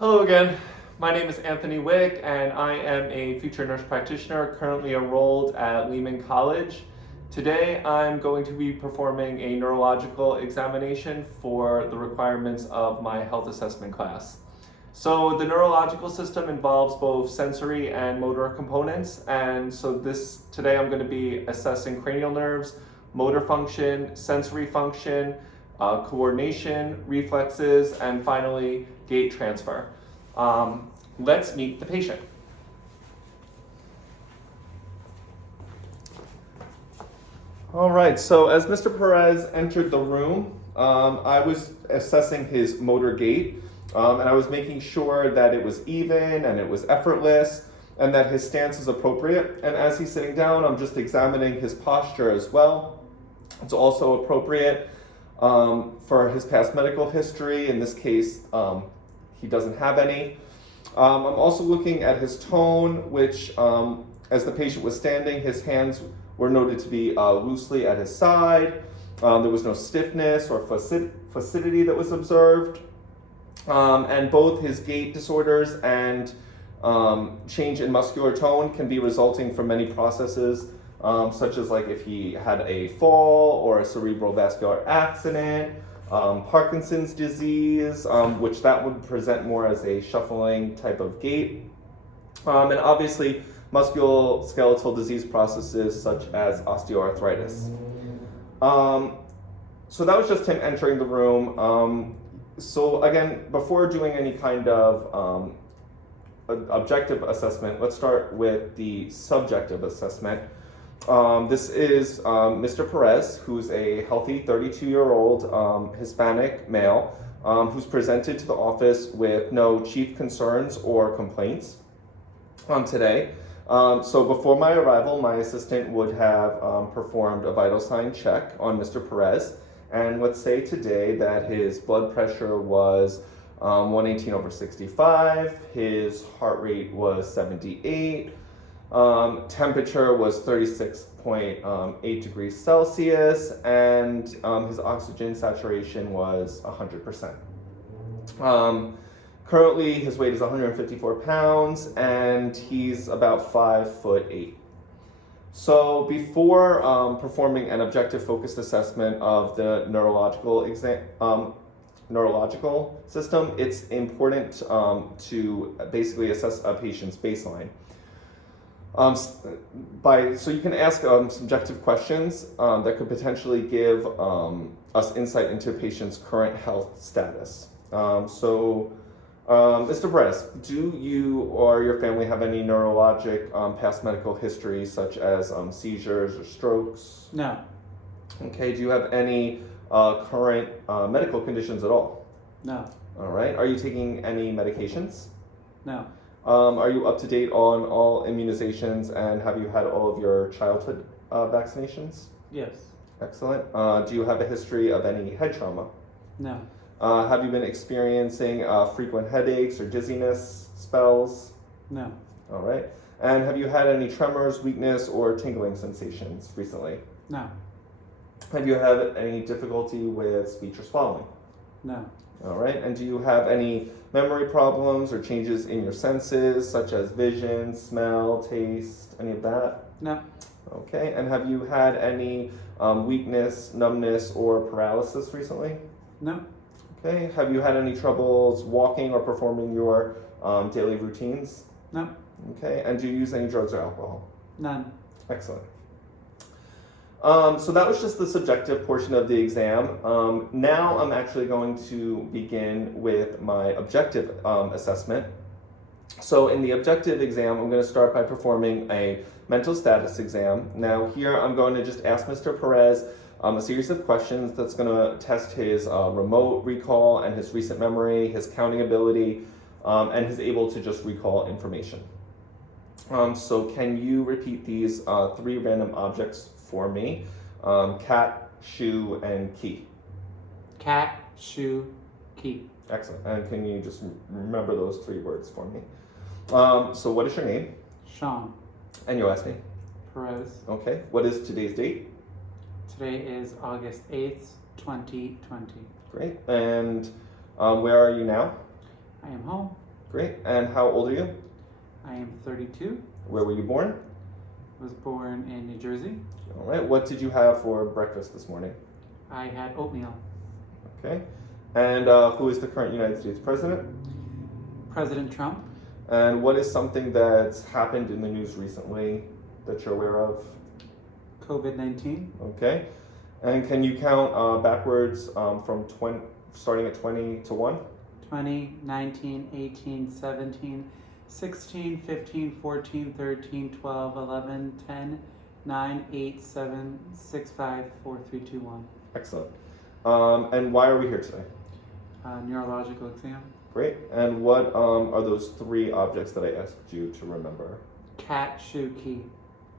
Hello again. My name is Anthony Wick, and I am a future nurse practitioner currently enrolled at Lehman College. Today, I'm going to be performing a neurological examination for the requirements of my health assessment class. So the neurological system involves both sensory and motor components, and so today I'm going to be assessing cranial nerves, motor function, sensory function, coordination, reflexes, and finally gait transfer. Let's meet the patient. All right, so as Mr. Perez entered the room, I was assessing his motor gait, and I was making sure that it was even and it was effortless and that his stance is appropriate. And as he's sitting down, I'm just examining his posture as well. It's also appropriate for his past medical history. In this case, he doesn't have any. I'm also looking at his tone, which as the patient was standing, his hands were noted to be loosely at his side. There was no stiffness or flaccidity that was observed. And both his gait disorders and change in muscular tone can be resulting from many processes, such as like if he had a fall or a cerebral vascular accident, Parkinson's disease, which that would present more as a shuffling type of gait, and obviously musculoskeletal disease processes such as osteoarthritis. So that was just him entering the room. So again, before doing any kind of objective assessment, let's start with the subjective assessment. This is Mr. Perez, who's a healthy 32-year-old Hispanic male who's presented to the office with no chief concerns or complaints today. So before my arrival, my assistant would have performed a vital sign check on Mr. Perez. And let's say today that his blood pressure was 118/65, his heart rate was 78, temperature was 36.8 degrees Celsius, and his oxygen saturation was 100%. Currently, his weight is 154 pounds, and he's about 5'8". So before performing an objective focused assessment of the neurological system, it's important to basically assess a patient's baseline. So you can ask subjective questions that could potentially give us insight into a patient's current health status. Mr. Perez, do you or your family have any neurologic past medical history, such as seizures or strokes? No. Okay, do you have any current medical conditions at all? No. All right, are you taking any medications? No. Are you up to date on all immunizations, and have you had all of your childhood vaccinations? Yes. Excellent. Do you have a history of any head trauma? No. Have you been experiencing frequent headaches or dizziness spells? No. All right. And have you had any tremors, weakness, or tingling sensations recently? No. Have you had any difficulty with speech or swallowing? No. All right. And do you have any memory problems or changes in your senses, such as vision, smell, taste, any of that? No. Okay. And have you had any weakness, numbness, or paralysis recently? No. Okay. Have you had any troubles walking or performing your daily routines? No. Okay. And do you use any drugs or alcohol? None. Excellent. So that was just the subjective portion of the exam. Now I'm actually going to begin with my objective assessment. So in the objective exam, I'm going to start by performing a mental status exam. Now here I'm going to just ask Mr. Perez a series of questions that's going to test his remote recall and his recent memory, his counting ability, and his able to just recall information. So can you repeat these three random objects for me? Cat, shoe, and key. Cat, shoe, key. Excellent. And can you just remember those three words for me? So what is your name? Sean. And your last name? Perez. Okay. What is today's date? Today is August 8th, 2020. Great. And where are you now? I am home. Great. And how old are you? I am 32. Where were you born? Was born in New Jersey. All right. What did you have for breakfast this morning? I had oatmeal. Okay. And who is the current United States president? President Trump. And what is something that's happened in the news recently that you're aware of? COVID-19. Okay. And can you count backwards from starting at 20 to 1? 20, 19, 18, 17, 16, 15, 14, 13, 12, 11, 10, 9, 8, 7, 6, 5, 4, 3, 2, 1. Excellent. And why are we here today? Neurological exam. Great. And what are those 3 objects that I asked you to remember? Cat, shoe, key.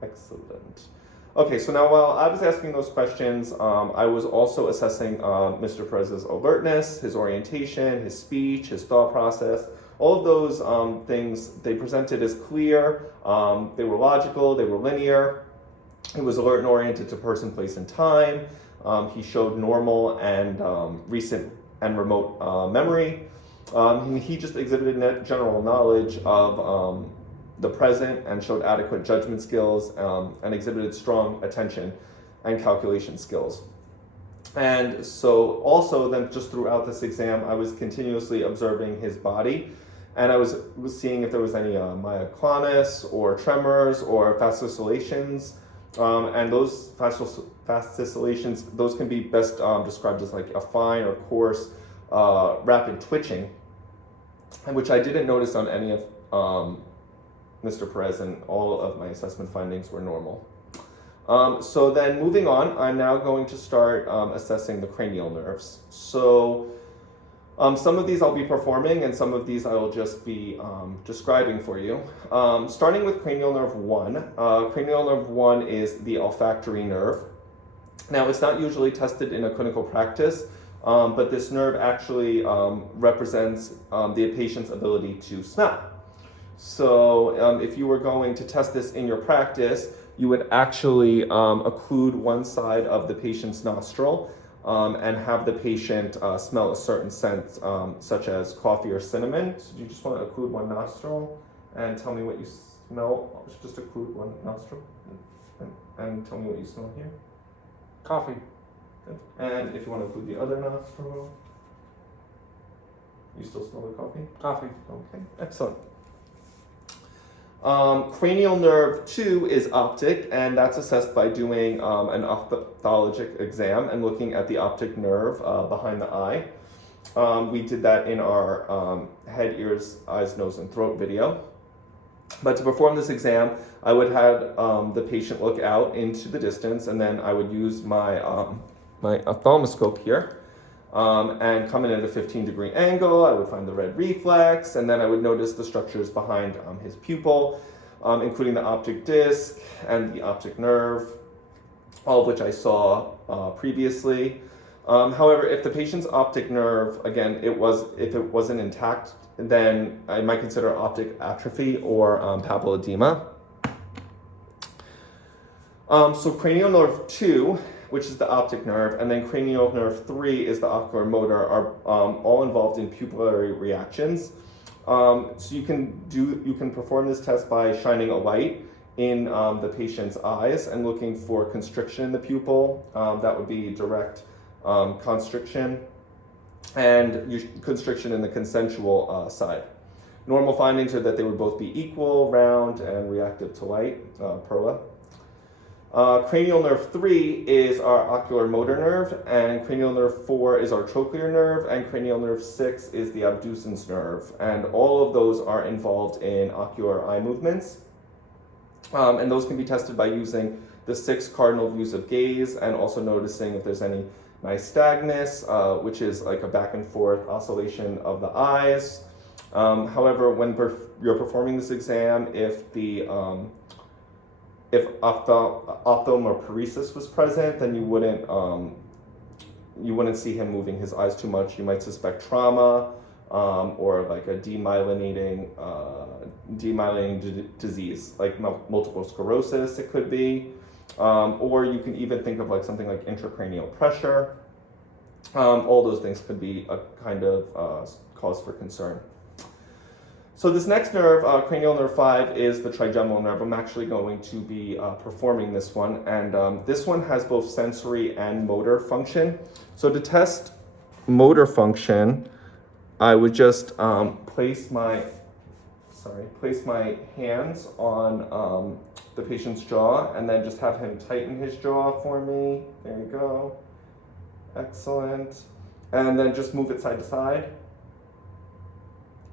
Excellent. Okay, so now while I was asking those questions, I was also assessing Mr. Perez's alertness, his orientation, his speech, his thought process. All of those things, they presented as clear, they were logical, they were linear. He was alert and oriented to person, place, and time. He showed normal and recent and remote memory. He just exhibited general knowledge of the present and showed adequate judgment skills and exhibited strong attention and calculation skills. And so also then just throughout this exam, I was continuously observing his body, and I was seeing if there was any myoclonus or tremors or fast oscillations. And those fast oscillations, those can be best described as like a fine or coarse rapid twitching, which I didn't notice on any of Mr. Perez, and all of my assessment findings were normal. So then moving on, I'm now going to start assessing the cranial nerves. So some of these I'll be performing, and some of these I will just be describing for you. Starting with cranial nerve 1. Cranial nerve 1 is the olfactory nerve. Now, it's not usually tested in a clinical practice, but this nerve actually represents the patient's ability to smell. So if you were going to test this in your practice, you would actually occlude one side of the patient's nostril and have the patient smell a certain scent, such as coffee or cinnamon. So you just want to occlude one nostril and tell me what you smell. Just occlude one nostril and tell me what you smell here. Coffee. Good. And if you want to occlude the other nostril, you still smell the coffee? Coffee. Okay, excellent. Cranial nerve 2 is optic, and that's assessed by doing an ophthalmic exam and looking at the optic nerve behind the eye. We did that in our head, ears, eyes, nose, and throat video. But to perform this exam, I would have the patient look out into the distance, and then I would use my ophthalmoscope here and come in at a 15-degree angle. I would find the red reflex, and then I would notice the structures behind his pupil, including the optic disc and the optic nerve, all of which I saw previously. However, if the patient's optic nerve, again, if it wasn't intact, then I might consider optic atrophy or papilledema. So cranial nerve 2, which is the optic nerve, and then cranial nerve 3 is the ocular motor, are all involved in pupillary reactions. So you can perform this test by shining a light in the patient's eyes and looking for constriction in the pupil. That would be direct constriction, and constriction in the consensual side. Normal findings are that they would both be equal, round, and reactive to light, PERLA. Cranial nerve 3 is our ocular motor nerve, and cranial nerve 4 is our trochlear nerve, and cranial nerve 6 is the abducens nerve. And all of those are involved in ocular eye movements. And those can be tested by using the 6 cardinal views of gaze, and also noticing if there's any nystagmus, which is like a back and forth oscillation of the eyes. However, when you're performing this exam, if ophthalmoparesis was present, then you wouldn't see him moving his eyes too much. You might suspect trauma or like a demyelinating disease, like multiple sclerosis. It could be, or you can even think of like something like intracranial pressure. All those things could be a kind of cause for concern. So this next nerve, cranial nerve 5, is the trigeminal nerve. I'm actually going to be performing this one, and this one has both sensory and motor function. So to test motor function, I would just place my hands on the patient's jaw, and then just have him tighten his jaw for me. There you go. Excellent. And then just move it side to side.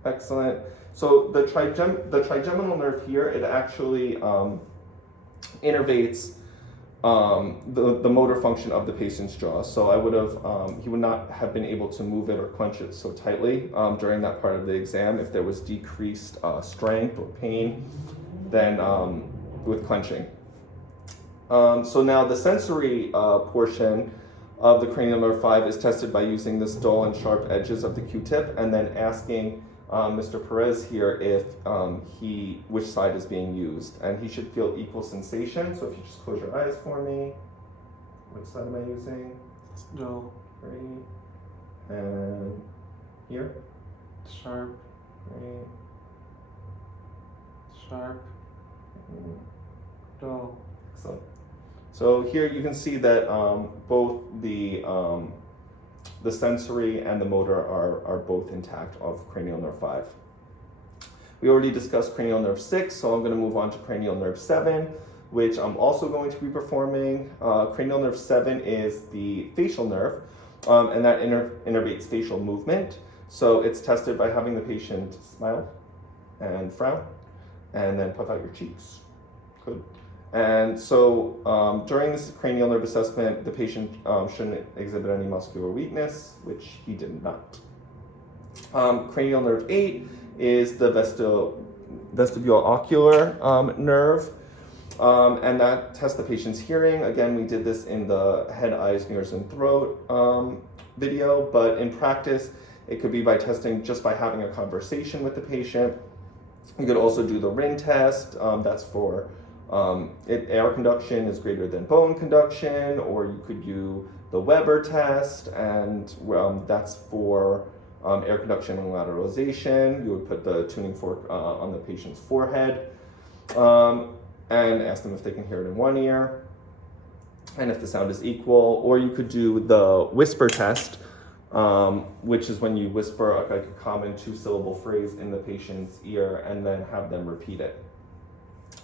Excellent. So the trigeminal nerve here, it actually innervates the motor function of the patient's jaw. So I would have, he would not have been able to move it or clench it so tightly during that part of the exam if there was decreased strength or pain than with clenching. So now the sensory portion of the cranial nerve 5 is tested by using this dull and sharp edges of the Q-tip and then asking Mr. Perez here if which side is being used, and he should feel equal sensation. So if you just close your eyes for me, which side am I using? Dull. Great. And here? Sharp. Great. Sharp. Dull. Excellent. So here you can see that both the sensory and the motor are both intact of cranial nerve 5. We already discussed cranial nerve 6, so I'm going to move on to cranial nerve 7, which I'm also going to be performing. Cranial nerve 7 is the facial nerve, and that innervates facial movement. So it's tested by having the patient smile and frown, and then puff out your cheeks. Good. And so during this cranial nerve assessment, the patient shouldn't exhibit any muscular weakness, which he did not. Cranial nerve 8 is the vestibulo-ocular nerve, and that tests the patient's hearing. Again, we did this in the head, eyes, ears, and throat video, but in practice, it could be by testing just by having a conversation with the patient. You could also do the ring test. That's for air conduction is greater than bone conduction, or you could do the Weber test, and that's for air conduction and lateralization. You would put the tuning fork on the patient's forehead and ask them if they can hear it in one ear and if the sound is equal. Or you could do the whisper test, which is when you whisper like a common 2-syllable phrase in the patient's ear and then have them repeat it.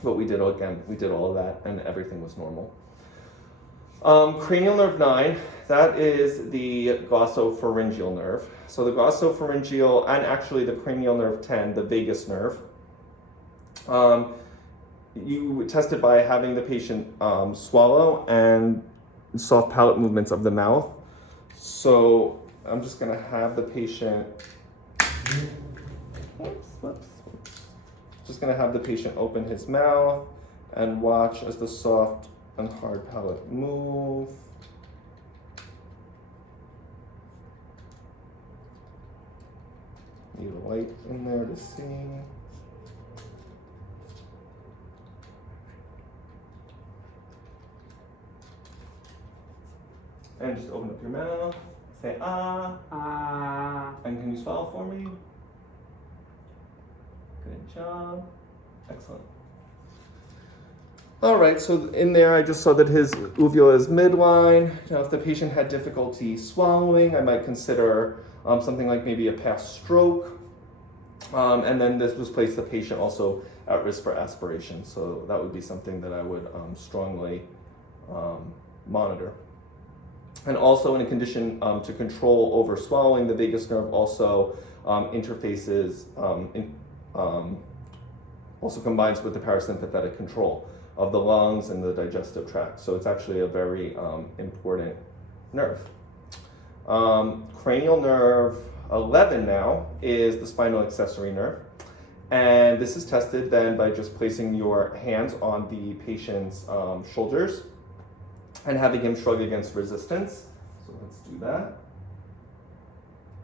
But we did all of that and everything was normal. Cranial nerve 9, that is the glossopharyngeal nerve. So the glossopharyngeal, and actually the cranial nerve 10, the vagus nerve, you test it by having the patient swallow and soft palate movements of the mouth. So I'm just going to have the patient, just going to have the patient open his mouth and watch as the soft and hard palate move. Need a light in there to see. And just open up your mouth, say ah. Ah. And can you swallow for me? Good job. Excellent. All right, so in there I just saw that his uvula is midline. Now if the patient had difficulty swallowing, I might consider something like maybe a past stroke. And then this was place the patient also at risk for aspiration. So that would be something that I would strongly monitor. And also in a condition to control over swallowing, the vagus nerve also interfaces, also combines with the parasympathetic control of the lungs and the digestive tract. So it's actually a very important nerve. Cranial nerve 11 now is the spinal accessory nerve. And this is tested then by just placing your hands on the patient's shoulders and having him shrug against resistance. So let's do that.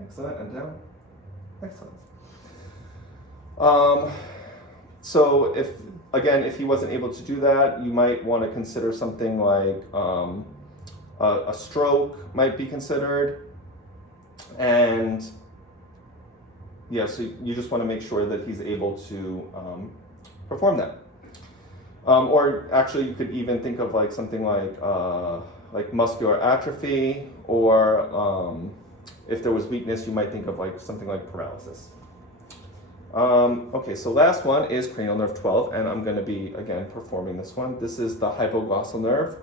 Excellent, and down. Excellent. So if he wasn't able to do that, you might want to consider something like a stroke might be considered. And yeah, so you just want to make sure that he's able to perform that. Or actually, you could even think of like something like muscular atrophy, or if there was weakness, you might think of like something like paralysis. Okay, so last one is cranial nerve 12, and I'm going to be again performing this one. This is the hypoglossal nerve.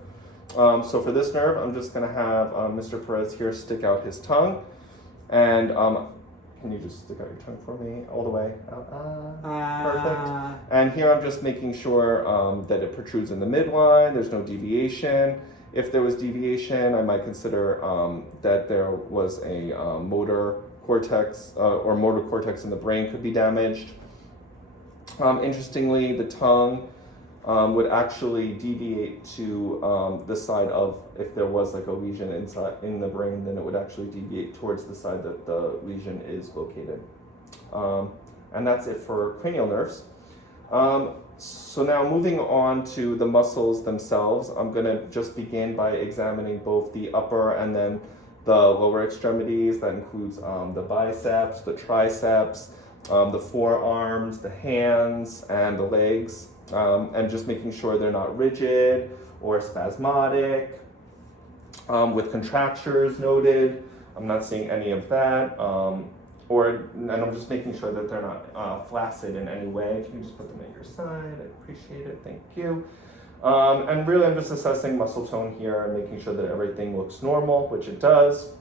So for this nerve, I'm just going to have Mr. Perez here stick out his tongue, and can you just stick out your tongue for me all the way out? Perfect. And here I'm just making sure that it protrudes in the midline. There's no deviation. If there was deviation, I might consider that there was a motor cortex or motor cortex in the brain could be damaged. Interestingly, the tongue would actually deviate to the side of, if there was like a lesion inside in the brain, then it would actually deviate towards the side that the lesion is located. And that's it for cranial nerves. So now moving on to the muscles themselves, I'm going to just begin by examining both the upper and then the lower extremities. That includes the biceps, the triceps, the forearms, the hands, and the legs. And just making sure they're not rigid or spasmodic, with contractures noted. I'm not seeing any of that. And I'm just making sure that they're not flaccid in any way. If you can just put them at your side, I appreciate it, thank you. And really I'm just assessing muscle tone here and making sure that everything looks normal, which it does.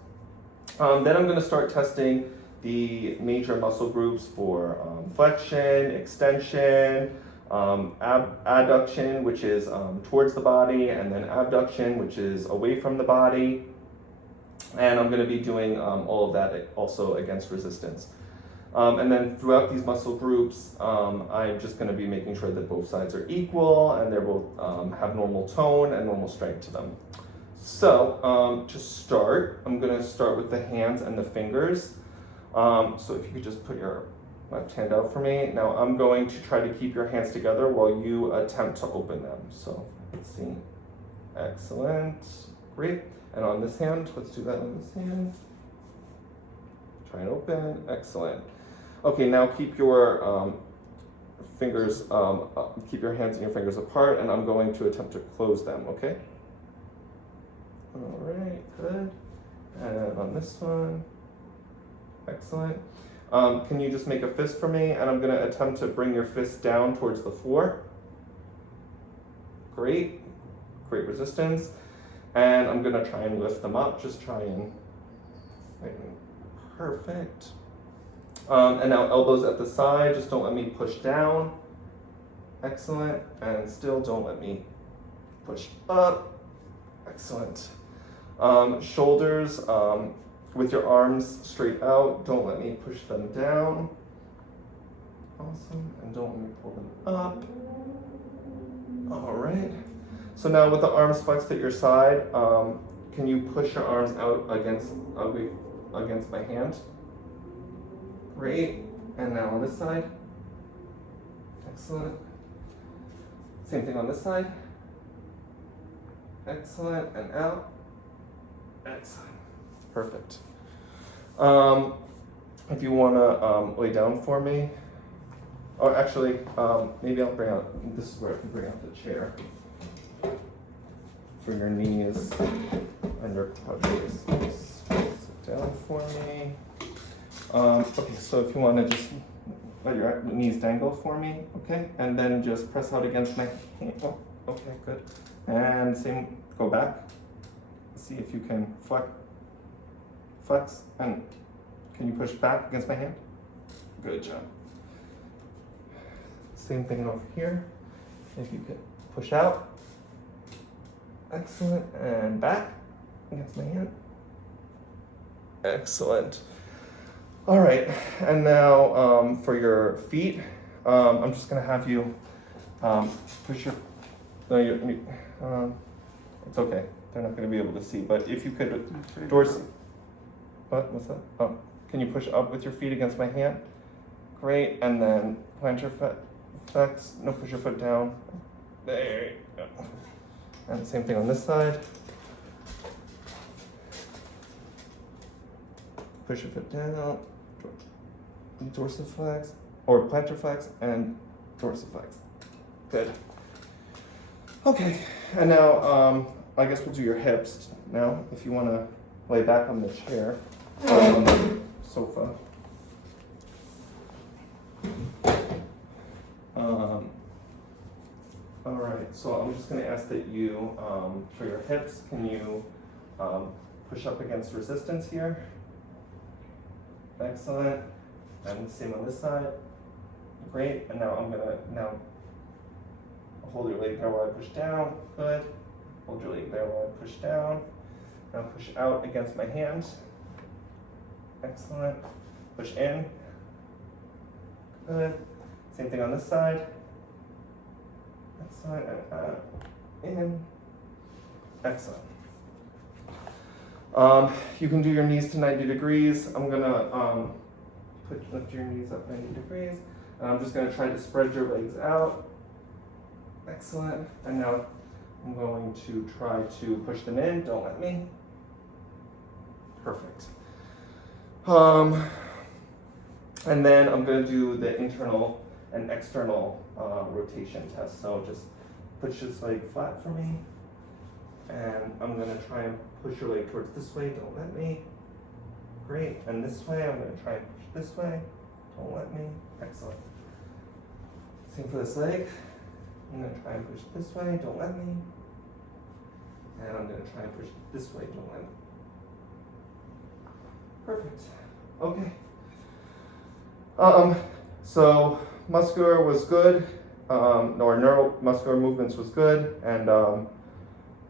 Then I'm going to start testing the major muscle groups for flexion, extension, adduction, which is towards the body, and then abduction, which is away from the body. And I'm going to be doing all of that also against resistance. And then throughout these muscle groups, I'm just going to be making sure that both sides are equal and they both have normal tone and normal strength to them. So to start, I'm going to start with the hands and the fingers. So if you could just put your left hand out for me. Now I'm going to try to keep your hands together while you attempt to open them. So let's see. Excellent. Great. And on this hand, let's do that on this hand. Try and open. Excellent. Okay, now keep your fingers, keep your hands and your fingers apart, and I'm going to attempt to close them, okay? All right, good. And on this one, excellent. Can you just make a fist for me? And I'm going to attempt to bring your fist down towards the floor. Great. Great resistance. And I'm going to try and lift them up. Just try and... Perfect. And now elbows at the side. Just don't let me push down. Excellent. And still don't let me push up. Excellent. Shoulders with your arms straight out. Don't let me push them down. Awesome. And don't let me pull them up. All right. So now with the arms flexed at your side, can you push your arms out against my hand? Great. And now on this side. Excellent. Same thing on this side. Excellent. And out. Excellent. Perfect. If you want to lay down for me, or actually, maybe I'll bring out, this is where I can bring out the chair for your knees and your quadriceps. Sit down for me. Okay, so if you want to just let your knees dangle for me, okay? And then just press out against my hand. Oh, okay, good. And same, go back. See if you can flex, and can you push back against my hand? Good job. Same thing over here. If you could push out. Excellent. And back against my hand. Excellent. All right. And now for your feet, I'm just going to have you push your... No, it's okay. They're not going to be able to see. But if you could... What's that? Oh, can you push up with your feet against my hand? Great. And then plant your foot. Flex. No, push your foot down. There you go. And same thing on this side. Push your foot down. dorsiflex, or plantar flex and dorsiflex. Good. Okay, and now I guess we'll do your hips now. If you want to lay back on the chair or on the sofa. All right, so I'm just going to ask that you, for your hips, can you push up against resistance here? Excellent. And same on this side. Great. And now I'm going to hold your leg there while I push down. Good. Hold your leg there while I push down. Now push out against my hand. Excellent. Push in. Good. Same thing on this side. Excellent. And in. Excellent. You can do your knees to 90 degrees. I'm gonna lift your knees up 90 degrees. And I'm just gonna try to spread your legs out. Excellent. And now I'm going to try to push them in. Don't let me. Perfect. And then I'm gonna do the internal and external rotation test. So just push this leg flat for me. And I'm going to try and push your leg towards this way. Don't let me. Great. And this way, I'm going to try and push this way. Don't let me. Excellent. Same for this leg. I'm going to try and push this way. Don't let me. And I'm going to try and push this way. Don't let me. Perfect. Okay. So muscular was good. Or neuromuscular movements was good. And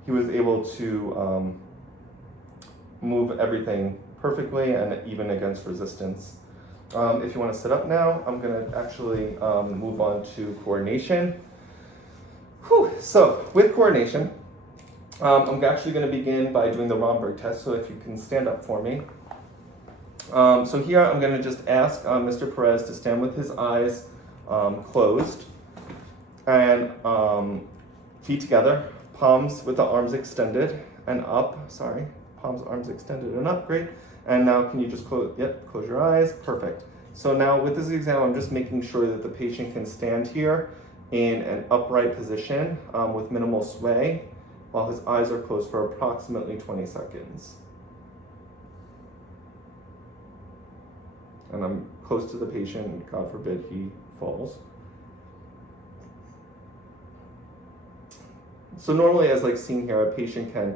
he was able to move everything perfectly and even against resistance. If you want to sit up now, I'm going to actually move on to coordination. Whew. So with coordination, I'm actually going to begin by doing the Romberg test. So if you can stand up for me. So here I'm going to just ask Mr. Perez to stand with his eyes closed and feet together. Palms with the arms extended and up, palms, arms extended and up, great. And now can you just close your eyes, perfect. So now with this exam, I'm just making sure that the patient can stand here in an upright position with minimal sway while his eyes are closed for approximately 20 seconds. And I'm close to the patient, God forbid he falls. So normally, as like seen here, a patient can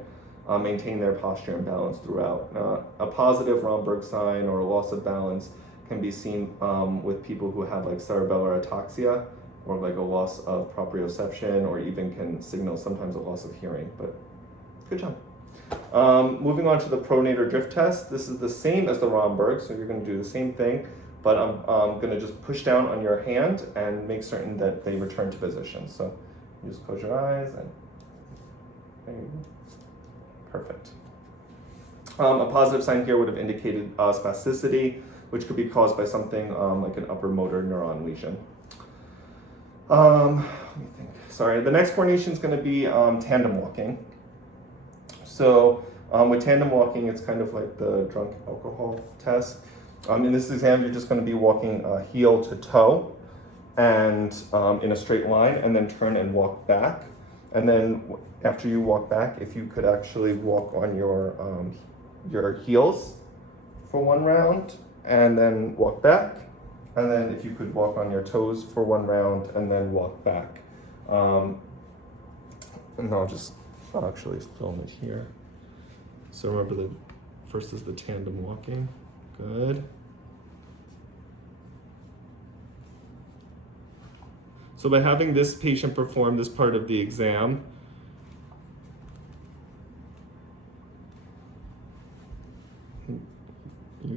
maintain their posture and balance throughout. A positive Romberg sign or a loss of balance can be seen with people who have like cerebellar ataxia or like a loss of proprioception, or even can signal sometimes a loss of hearing, but good job. Moving on to the pronator drift test. This is the same as the Romberg, so you're going to do the same thing, but I'm going to just push down on your hand and make certain that they return to position. So you just close your eyes and there you go. Perfect. A positive sign here would have indicated spasticity, which could be caused by something like an upper motor neuron lesion. Let me think. Sorry, the next coordination is going to be tandem walking. So with tandem walking, it's kind of like the drunk alcohol test. In this exam, you're just going to be walking heel to toe and in a straight line, and then turn and walk back. And then after you walk back, if you could actually walk on your heels for one round and then walk back. And then if you could walk on your toes for one round and then walk back. And I'll actually film it here. So remember, the first is the tandem walking. Good. So by having this patient perform this part of the exam, you're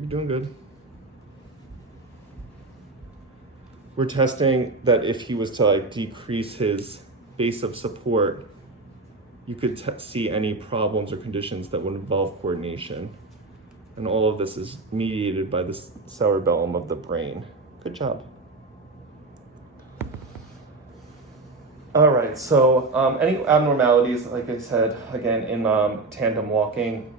doing good. We're testing that if he was to like decrease his base of support, you could see any problems or conditions that would involve coordination. And all of this is mediated by this cerebellum of the brain. Good job. All right, so any abnormalities, like I said, again, in tandem walking,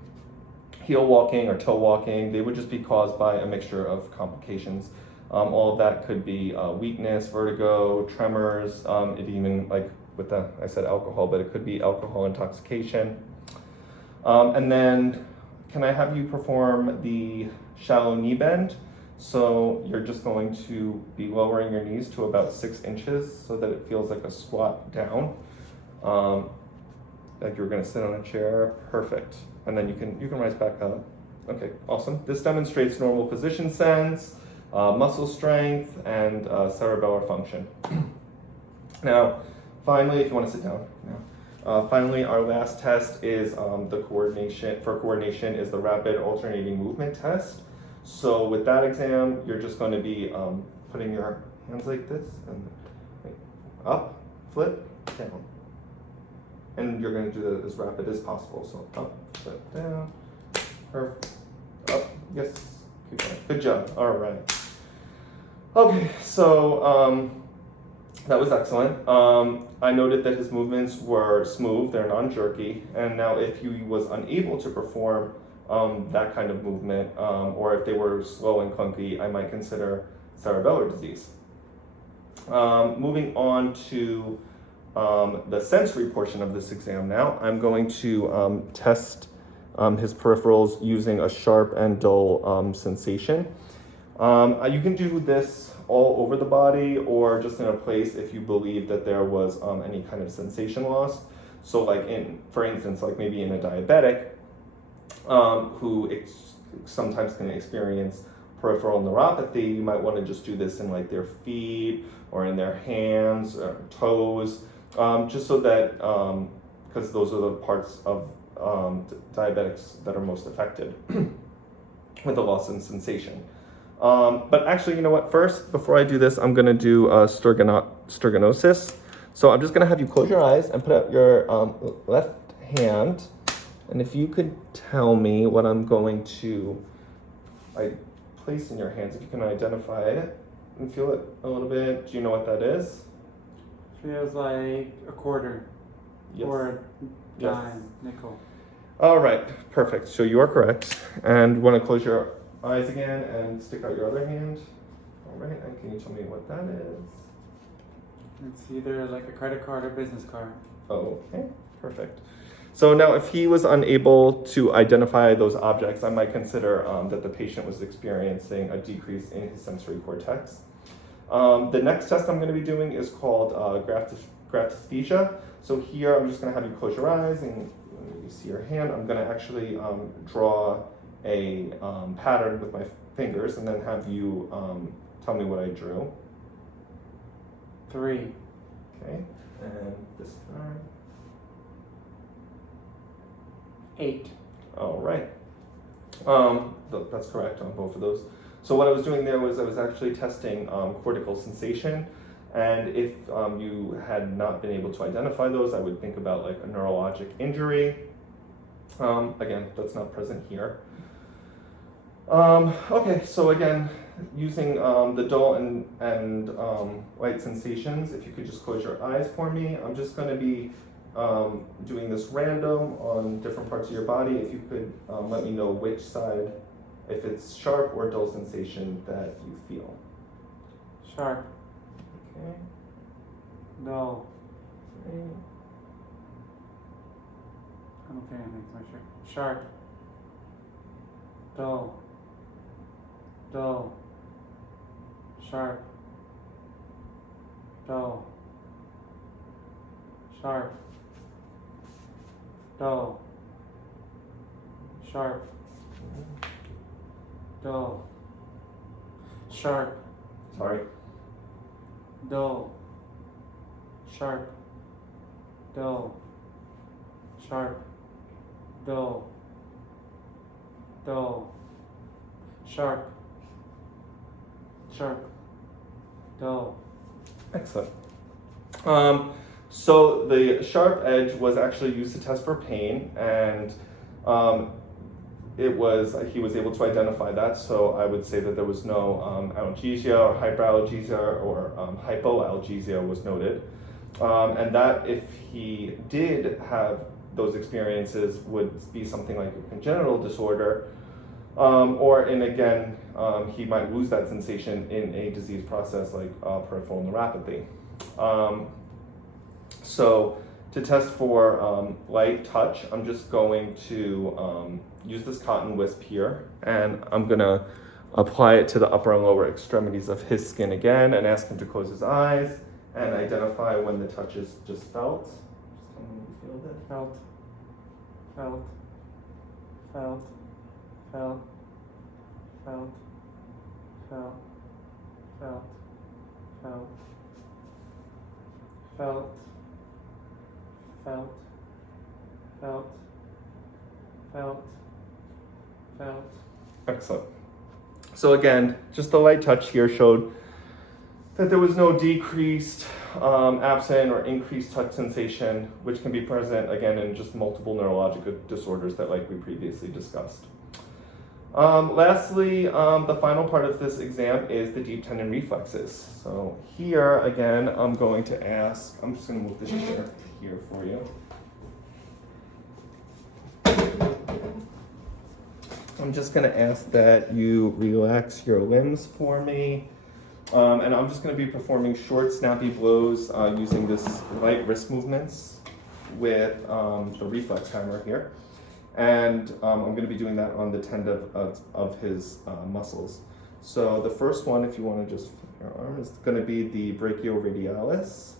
heel walking or toe walking, they would just be caused by a mixture of complications. All of that could be weakness, vertigo, tremors, it even, like with the, I said alcohol, but it could be alcohol intoxication. And then can I have you perform the shallow knee bend? So you're just going to be lowering your knees to about 6 inches so that it feels like a squat down. Like you're gonna sit on a chair, perfect. And then you can rise back up. Okay, awesome. This demonstrates normal position sense, muscle strength, and cerebellar function. Now, finally, if you want to sit down now. Finally, our last test is the coordination is the rapid alternating movement test. So with that exam, you're just going to be putting your hands like this and up, flip, down. And you're going to do that as rapid as possible. So up, flip, down, up, yes, keep going. Good job. All right. Okay, so that was excellent. I noted that his movements were smooth, they're non-jerky, and now if he was unable to perform that kind of movement, or if they were slow and clunky, I might consider cerebellar disease. Moving on to the sensory portion of this exam now, I'm going to test his peripherals using a sharp and dull sensation. You can do this all over the body or just in a place if you believe that there was any kind of sensation loss. So like for instance, like maybe in a diabetic who sometimes can experience peripheral neuropathy, you might want to just do this in like their feet or in their hands or toes, just so that, because those are the parts of diabetics that are most affected with a loss in sensation. But actually, you know what? First, before I do this, I'm going to do sterganosis. So I'm just going to have you close your eyes and put out your left hand. And if you could tell me what I'm going to place in your hands, if you can identify it and feel it a little bit. Do you know what that is? Feels like a quarter. Yes. Or a Yes. dime, nickel. All right, perfect. So you are correct. And want to close your eyes again and stick out your other hand. All right, and can you tell me what that is? It's either like a credit card or business card. Okay, perfect. So now if he was unable to identify those objects, I might consider that the patient was experiencing a decrease in his sensory cortex. The next test I'm going to be doing is called graphesthesia. So here I'm just going to have you close your eyes and when you see your hand, I'm going to actually draw a pattern with my fingers and then have you tell me what I drew. 3. Okay, and this time. 8. All right. That's correct on both of those. So what I was doing there was I was actually testing cortical sensation, and if you had not been able to identify those, I would think about like a neurologic injury. Again, that's not present here. Okay, so again, using the dull and light sensations, if you could just close your eyes for me, I'm just going to be doing this random on different parts of your body. If you could let me know which side, if it's sharp or dull sensation that you feel. Sharp. Okay. Dull. Okay. I don't feel anything, so sure. Sharp. Dull. Dull. Sharp. Dull. Sharp. Dull. Sharp. Dull. Sharp. Sorry. Dull. Sharp. Dull. Sharp. Dull. Dull. Sharp. Sharp. Dull. Excellent. So the sharp edge was actually used to test for pain, and he was able to identify that. So I would say that there was no analgesia or hyperalgesia or hypoalgesia was noted, and that if he did have those experiences would be something like a congenital disorder. He might lose that sensation in a disease process like peripheral neuropathy. So to test for light touch, I'm just going to use this cotton wisp here, and I'm gonna apply it to the upper and lower extremities of his skin again, and ask him to close his eyes and identify when the touch is just felt. Just tell me when you feel it. Felt. Felt. Felt. Felt. Felt. Felt. Felt. Felt. Felt. Felt. Felt. Felt. Felt. Excellent. So again, just the light touch here showed that there was no decreased, absent, or increased touch sensation, which can be present again in just multiple neurological disorders that like we previously discussed. Lastly, the final part of this exam is the deep tendon reflexes. So here again, I'm going to ask, I'm just going to move this chair here for you. I'm just going to ask that you relax your limbs for me. And I'm just going to be performing short, snappy blows using this light wrist movements with the reflex timer here. And I'm going to be doing that on the tendon of his muscles. So the first one, if you want to just flip your arm, is going to be the brachioradialis.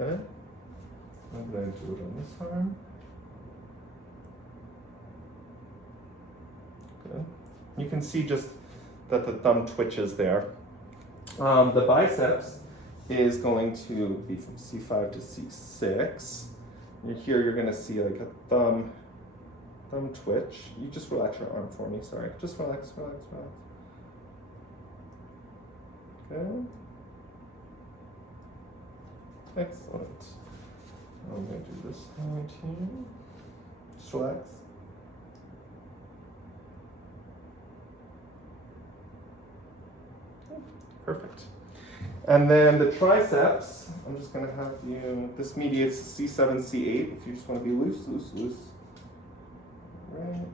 Okay. I'm going to do it on this arm. Good. You can see just that the thumb twitches there. The biceps is going to be from C5 to C6. And here you're going to see like a thumb twitch. You just relax your arm for me, sorry. Just relax. Okay. Excellent. I'm going to do this hand here. Just relax. Perfect. And then the triceps, I'm just going to have you, this mediates C7, C8, if you just want to be loose. Right.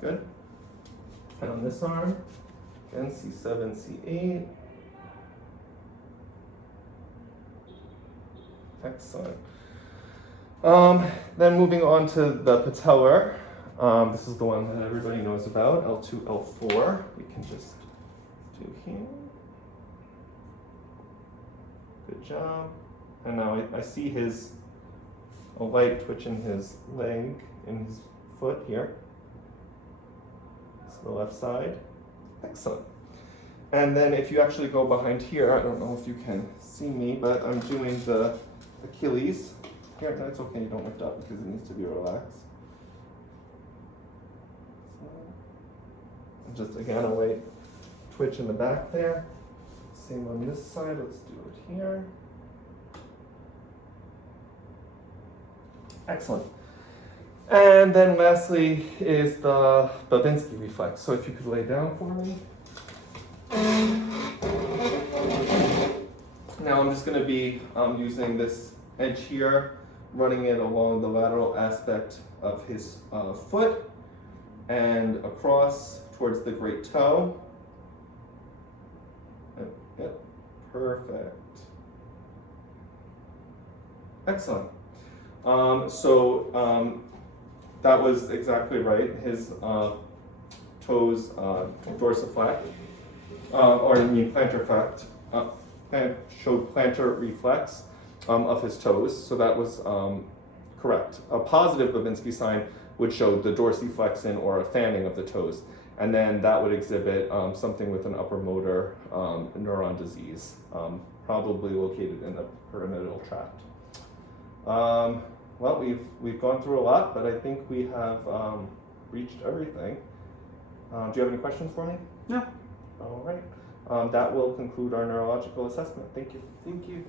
Good. And on this arm, again, C7, C8. Excellent. Then moving on to the patellar. This is the one that everybody knows about, L2, L4. We can just do here. Good job. And now I see a light twitch in his leg, in his foot here. It's the left side. Excellent. And then if you actually go behind here, I don't know if you can see me, but I'm doing the Achilles. Here, no, it's okay, you don't lift up because it needs to be relaxed. Just again, a light twitch in the back there. Same on this side, let's do it here. Excellent. And then lastly is the Babinski reflex. So if you could lay down for me. Now I'm just going to be using this edge here, running it along the lateral aspect of his foot and across towards the great toe. Yep, perfect. Excellent. That was exactly right. His toes dorsiflect, or I mean plantar showed plantar reflex of his toes, so that was correct. A positive Babinski sign would show the dorsiflexion or a fanning of the toes, and then that would exhibit something with an upper motor neuron disease, probably located in the pyramidal tract. Well, we've gone through a lot, but I think we have reached everything. Do you have any questions for me? No. All right. That will conclude our neurological assessment. Thank you. Thank you.